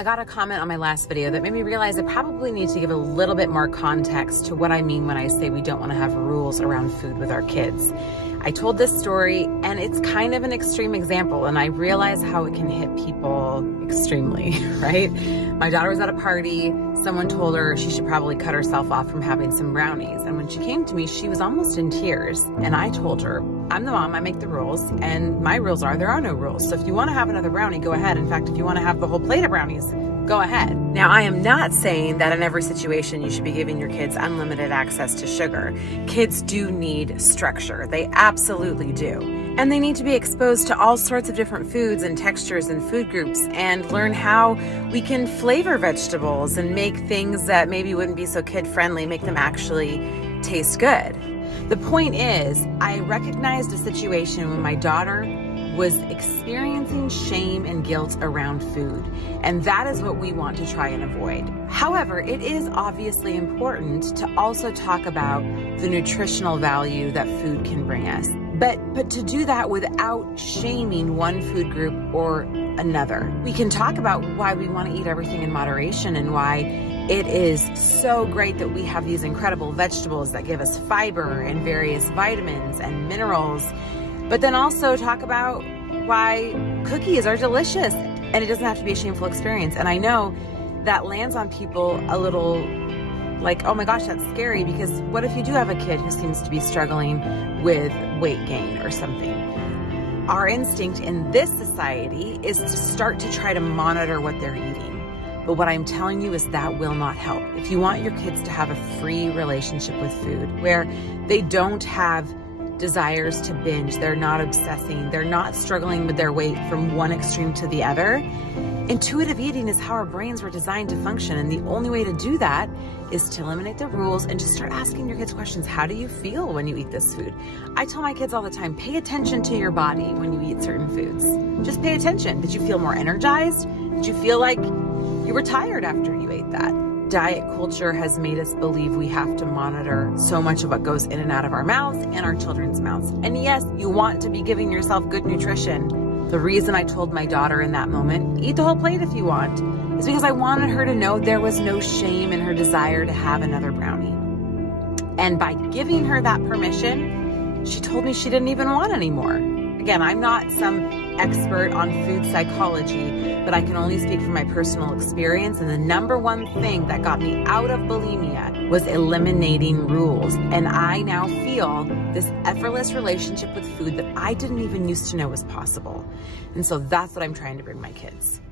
I got a comment on my last video that made me realize I probably need to give a little bit more context to what I mean when I say we don't want to have rules around food with our kids. I told this story and it's kind of an extreme example, and I realize how it can hit people extremely, right? My daughter was at a party. Someone told her she should probably cut herself off from having some brownies. And when she came to me, she was almost in tears. And I told her, I'm the mom, I make the rules, and my rules are there are no rules. So if you want to have another brownie, go ahead. In fact, if you want to have the whole plate of brownies, go ahead. Now, I am not saying that in every situation you should be giving your kids unlimited access to sugar. Kids do need structure. They absolutely do. And they need to be exposed to all sorts of different foods and textures and food groups and learn how we can flavor vegetables and make things that maybe wouldn't be so kid-friendly, make them actually taste good. The point is, I recognized a situation when my daughter was experiencing shame and guilt around food, and that is what we want to try and avoid. However, it is obviously important to also talk about the nutritional value that food can bring us, but to do that without shaming one food group or another. We can talk about why we want to eat everything in moderation and why it is so great that we have these incredible vegetables that give us fiber and various vitamins and minerals, but then also talk about why cookies are delicious and it doesn't have to be a shameful experience. And I know that lands on people a little like, oh my gosh, that's scary, because what if you do have a kid who seems to be struggling with weight gain or something? Our instinct in this society is to start to try to monitor what they're eating. But what I'm telling you is that will not help. If you want your kids to have a free relationship with food, where they don't have desires to binge, they're not obsessing, they're not struggling with their weight from one extreme to the other, intuitive eating is how our brains were designed to function. And the only way to do that is to eliminate the rules and just start asking your kids questions. How do you feel when you eat this food? I tell my kids all the time, pay attention to your body when you eat certain foods. Just pay attention. Did you feel more energized? Did you feel like you were tired after you ate that? Diet culture has made us believe we have to monitor so much of what goes in and out of our mouths and our children's mouths. And yes, you want to be giving yourself good nutrition. The reason I told my daughter in that moment, eat the whole plate if you want, is because I wanted her to know there was no shame in her desire to have another brownie. And by giving her that permission, she told me she didn't even want any more. Again, I'm not some expert on food psychology, but I can only speak from my personal experience. And the number one thing that got me out of bulimia was eliminating rules. And I now feel this effortless relationship with food that I didn't even used to know was possible. And so that's what I'm trying to bring my kids.